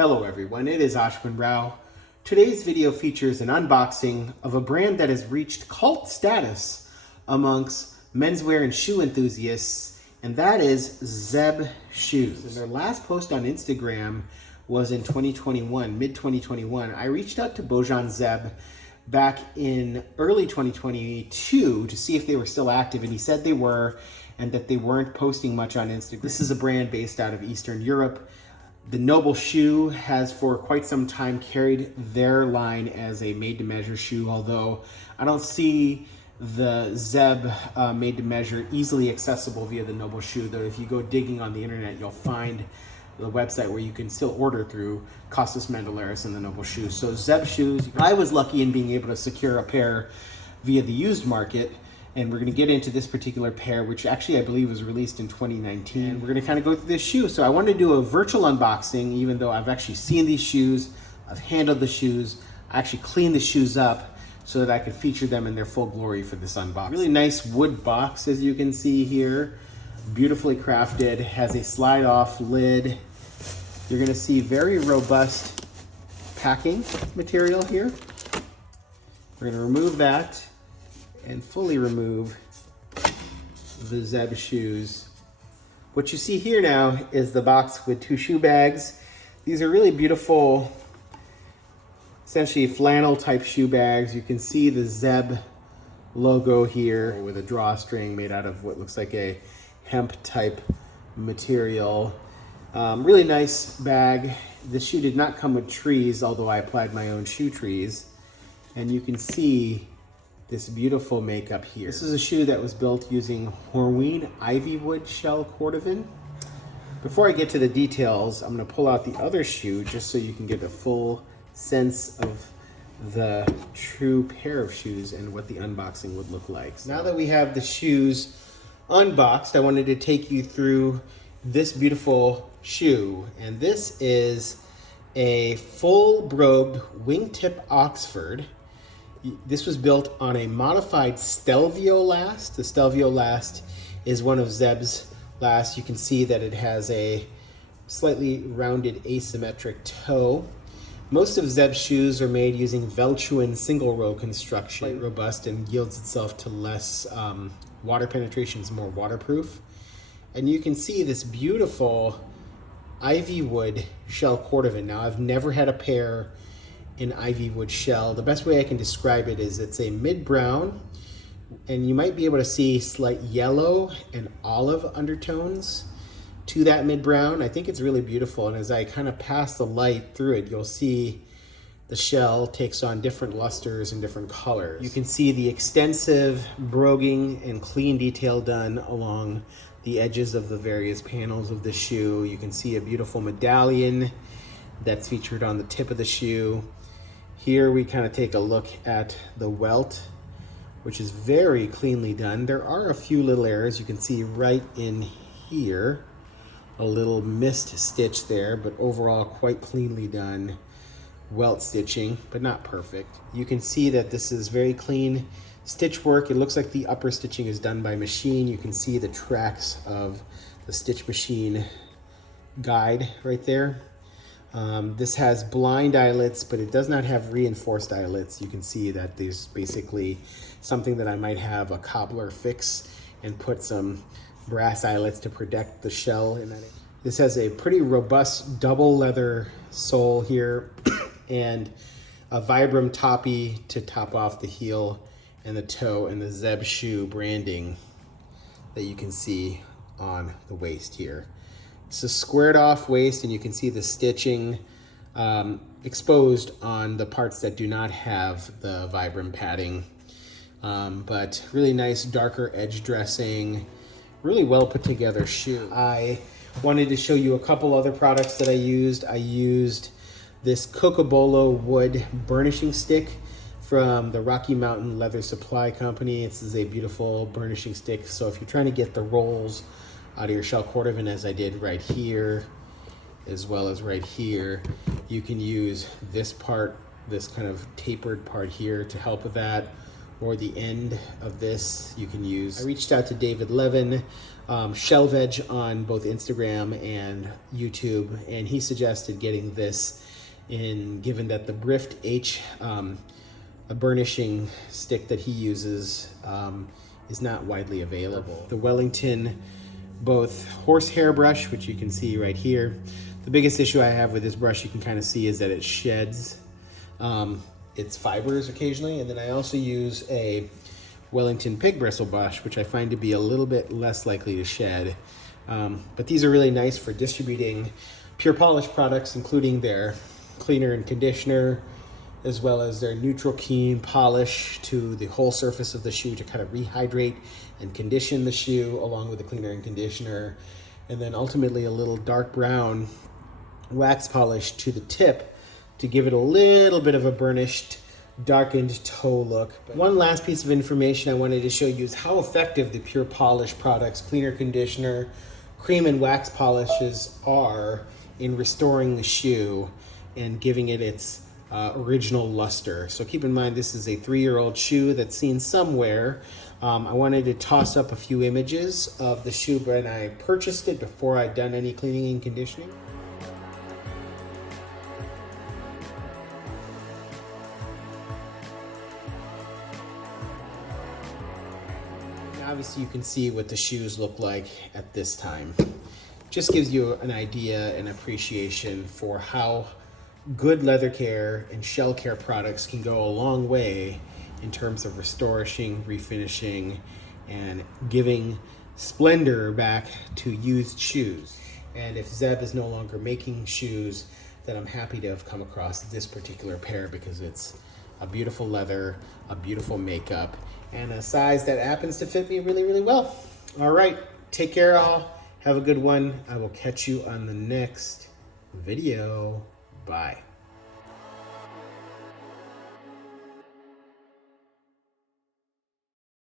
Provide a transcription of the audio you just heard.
Hello everyone, it is Ashwin Rao. Today's video features an unboxing of a brand that has reached cult status amongst menswear and shoe enthusiasts, and that is Zeb Shoes. And their last post on Instagram was in 2021, mid-2021. I reached out to Bojan Zeb back in early 2022 to see if they were still active, and he said they were, and that they weren't posting much on Instagram. This is a brand based out of Eastern Europe. The Noble shoe has for quite some time carried their line as a made-to-measure shoe, although I don't see the Zeb made-to-measure easily accessible via the Noble shoe, though if you go digging on the internet, you'll find the website where you can still order through Costas Mandalaris and the Noble shoes. So Zeb Shoes, I was lucky in being able to secure a pair via the used market, and we're going to get into this particular pair, which actually I believe was released in 2019. And we're going to kind of go through this shoe. So I wanted to do a virtual unboxing, even though I've actually seen these shoes, I've handled the shoes, I actually cleaned the shoes up so that I could feature them in their full glory for this unboxing. Really nice wood box, as you can see here. Beautifully crafted, has a slide off lid. You're going to see very robust packing material here. We're going to remove that and fully remove the Zeb shoes. What you see here now is the box with two shoe bags. These are really beautiful, essentially flannel type shoe bags. You can see the Zeb logo here with a drawstring made out of what looks like a hemp type material. Really nice bag. This shoe did not come with trees, although I applied my own shoe trees. And you can see this beautiful makeup here. This is a shoe that was built using Horween Ivywood shell Cordovan. Before I get to the details, I'm going to pull out the other shoe just so you can get a full sense of the true pair of shoes and what the unboxing would look like. So now that we have the shoes unboxed, I wanted to take you through this beautiful shoe. And this is a full brogued wingtip Oxford. This was built on a modified stelvio last. The stelvio last is one of Zeb's last. You can see that it has a slightly rounded asymmetric toe. Most of Zeb's shoes are made using Veltruin single row construction. Quite robust and yields itself to less water penetration, is more waterproof. And you can see this beautiful Ivywood shell Cordovan. Now, I've never had a pair in Ivywood shell. The best way I can describe it is it's a mid-brown, and you might be able to see slight yellow and olive undertones to that mid-brown. I think it's really beautiful, and as I kind of pass the light through it, you'll see the shell takes on different lusters and different colors. You can see the extensive broguing and clean detail done along the edges of the various panels of the shoe. You can see a beautiful medallion that's featured on the tip of the shoe. Here we kind of take a look at the welt, which is very cleanly done. There are a few little errors. You can see right in here, a little missed stitch there, but overall quite cleanly done welt stitching, but not perfect. You can see that this is very clean stitch work. It looks like the upper stitching is done by machine. You can see the tracks of the stitch machine guide right there. This has blind eyelets, but it does not have reinforced eyelets. You can see that there's basically something that I might have a cobbler fix and put some brass eyelets to protect the shell in that. This has a pretty robust double leather sole here and a Vibram toppy to top off the heel and the toe, and the Zeb shoe branding that you can see on the waist here. It's a squared off waist, and you can see the stitching exposed on the parts that do not have the Vibram padding. But really nice darker edge dressing, really well put together shoe. I wanted to show you a couple other products that I used. I used this Cocobolo wood burnishing stick from the Rocky Mountain Leather Supply Company. This is a beautiful burnishing stick. So if you're trying to get the rolls out of your shell Cordovan, as I did right here, as well as right here, you can use this part, this kind of tapered part here to help with that, or the end of this you can use. I reached out to David Levin, Shelf Edge on both Instagram and YouTube, and he suggested getting this given that the Brift H, a burnishing stick that he uses, is not widely available. The Wellington, both horsehair brush, which you can see right here. The biggest issue I have with this brush, you can kind of see, is that it sheds its fibers occasionally. And then I also use a Wellington pig bristle brush, which I find to be a little bit less likely to shed. But these are really nice for distributing Pure Polish products, including their cleaner and conditioner, as well as their neutral keen polish to the whole surface of the shoe to kind of rehydrate and condition the shoe along with the cleaner and conditioner. And then ultimately a little dark brown wax polish to the tip to give it a little bit of a burnished, darkened toe look. But one last piece of information I wanted to show you is how effective the Pure Polish products, cleaner, conditioner, cream and wax polishes are in restoring the shoe and giving it its original luster. So keep in mind, this is a 3-year-old shoe that's seen somewhere. I wanted to toss up a few images of the shoe when I purchased it before I'd done any cleaning and conditioning. Obviously you can see what the shoes look like at this time. Just gives you an idea and appreciation for how good leather care and shell care products can go a long way in terms of restoring, refinishing, and giving splendor back to used shoes. And if Zeb is no longer making shoes, then I'm happy to have come across this particular pair because it's a beautiful leather, a beautiful makeup, and a size that happens to fit me really, really well. All right, take care all. Have a good one. I will catch you on the next video. Bye.